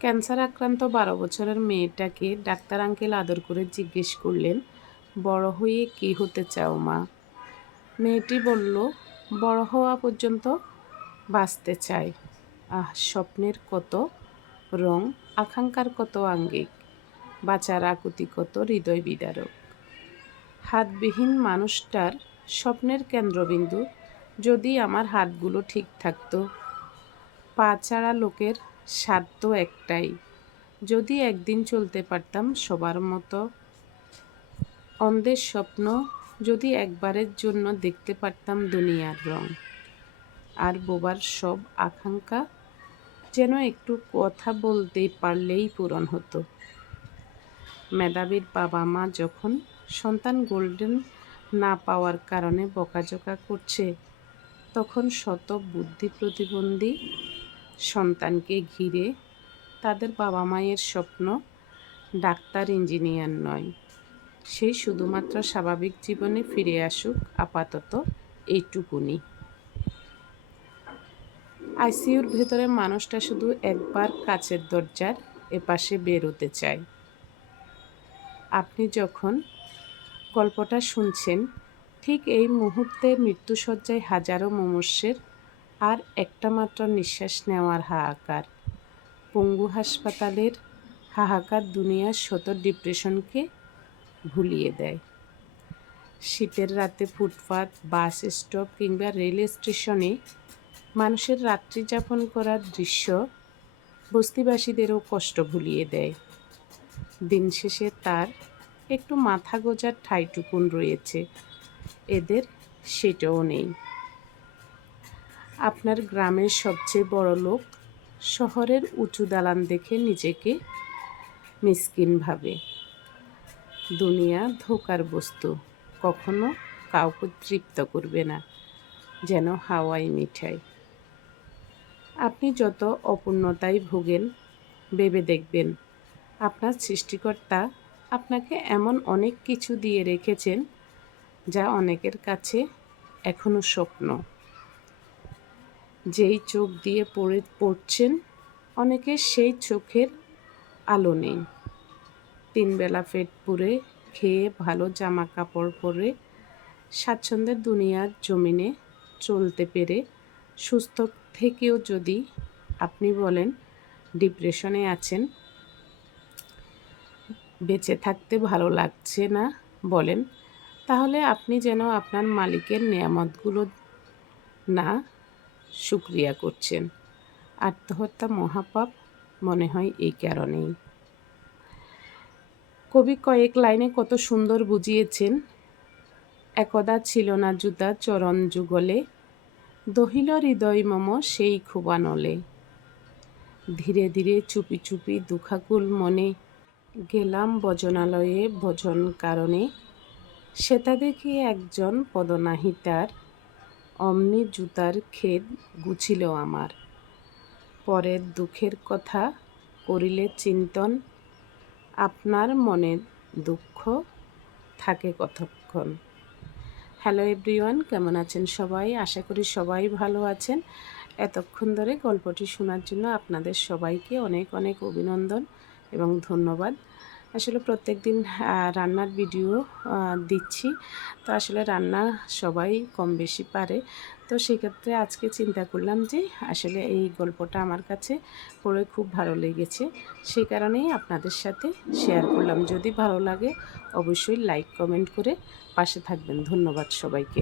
Cancer আক্রান্ত ১২ বছরের মেয়েটাকে ডাক্তার আঙ্কেল আদর করে জিজ্ঞেস করলেন, বড় হয়ে কী হতে চাও মা? মেয়েটি বলল, বড় হওয়া পর্যন্ত বাঁচতে চাই। স্বপ্নের কত রং, আকাঙ্ক্ষার কত আঙ্গিক, বাঁচার আকুতি কত হৃদয় বিদারক। হাতবিহীন মানুষটার স্বপ্নের কেন্দ্রবিন্দু, যদি আমার হাতগুলো ঠিক থাকতো। পা ছাড়া লোকের স্বার্থ একটাই, যদি একদিন চলতে পারতাম সবার মতো। অন্ধের স্বপ্ন, যদি একবারের জন্য দেখতে পারতাম দুনিয়ার রং। আর বোবার সব আকাঙ্ক্ষা যেন একটু কথা বলতে পারলেই পূরণ হতো। মেধাবীর বাবা মা যখন সন্তান গোল্ডেন না পাওয়ার কারণে বকাঝকা করছে, তখন শত বুদ্ধি প্রতিবন্ধী সন্তানকে ঘিরে তাদের বাবা মায়ের স্বপ্ন ডাক্তার ইঞ্জিনিয়ার নয়, সে শুধুমাত্র স্বাভাবিক জীবনে ফিরে আসুক, আপাতত এইটুকুনি। আইসিইউর ভেতরে মানুষটা শুধু একবার কাচের দরজার এপাশে বেরোতে চায়। আপনি যখন গল্পটা শুনছেন, ঠিক এই মুহূর্তে মৃত্যুশয্যায় হাজারো মুমূর্ষের আর একটা মাত্র নিঃশ্বাস নেওয়ার হাহাকার। পঙ্গু হাসপাতালের হাহাকার দুনিয়ার শত ডিপ্রেশনকে ভুলিয়ে দেয়। শীতের রাতে ফুটপাত, বাস স্টপ কিংবা রেল স্টেশনে মানুষের রাত্রি যাপন করার দৃশ্য বস্তিবাসীদেরও কষ্ট ভুলিয়ে দেয়। দিন শেষে তার একটু মাথা গোঁজার ঠাঁইটুকুন রয়েছে, এদের সেটাও নেই। আপনার গ্রামের সবচেয়ে বড় লোক শহরের উঁচু দালান দেখে নিজেকে মিসকিন ভাবে। দুনিয়া ধোঁকার বস্তু, কখনো কাউকে তৃপ্ত করবে না, যেন হাওয়াই মিঠাই। আপনি যত অপূর্ণতায় ভোগেন, ভেবে দেখবেন আপনার সৃষ্টিকর্তা আপনাকে এমন অনেক কিছু দিয়ে রেখেছেন যা অনেকের কাছে এখনো স্বপ্ন। যেই চোখ দিয়ে পড়ছেন, অনেকের সেই চোখের আলো নেই। 3 বেলা পেট পুরে খেয়ে ভালো জামা কাপড় পরে স্বাচ্ছন্দ্যের দুনিয়ার জমিনে চলতে পেরে সুস্থ থেকেও যদি আপনি বলেন ডিপ্রেশনে আছেন, বেঁচে থাকতে ভালো লাগছে না বলেন, তাহলে আপনি যেন আপনার মালিকের নেয়ামতগুলো না শুকরিয়া করছেন। আত্মহত্যা মহাপাপ মনে হয় এই কারণেই। কবি কয়েক লাইনে কত সুন্দর বুঝিয়েছেন। একদা ছিল না জুতা চরণ যুগলে, দহিল হৃদয় মম সেই ক্ষোভানলে। ধীরে ধীরে চুপি চুপি দুঃখাকুল মনে, গেলাম ভজনালয়ে ভজন কারণে। সেটা দেখি একজন পদনাহি তার, অমনি জুতার খেদ গুছিল আমার। পরের দুঃখের কথা করিলে চিন্তন, আপনার মনে দুঃখ থাকে কতক্ষণ। হ্যালো এভরিওয়ান, কেমন আছেন সবাই? আশা করি সবাই ভালো আছেন। এতক্ষণ ধরে গল্পটি শোনার জন্য আপনাদের সবাইকে অনেক অনেক অভিনন্দন এবং ধন্যবাদ। আসলে প্রত্যেকদিন রান্নার ভিডিও দিচ্ছি, তো আসলে রান্না সবাই কম বেশি পারে। তো সেক্ষেত্রে আজকে চিন্তা করলাম যে আসলে এই গল্পটা আমার কাছে পড়ে খুব ভালো লেগেছে, সেই কারণেই আপনাদের সাথে শেয়ার করলাম। যদি ভালো লাগে অবশ্যই লাইক কমেন্ট করে পাশে থাকবেন। ধন্যবাদ সবাইকে।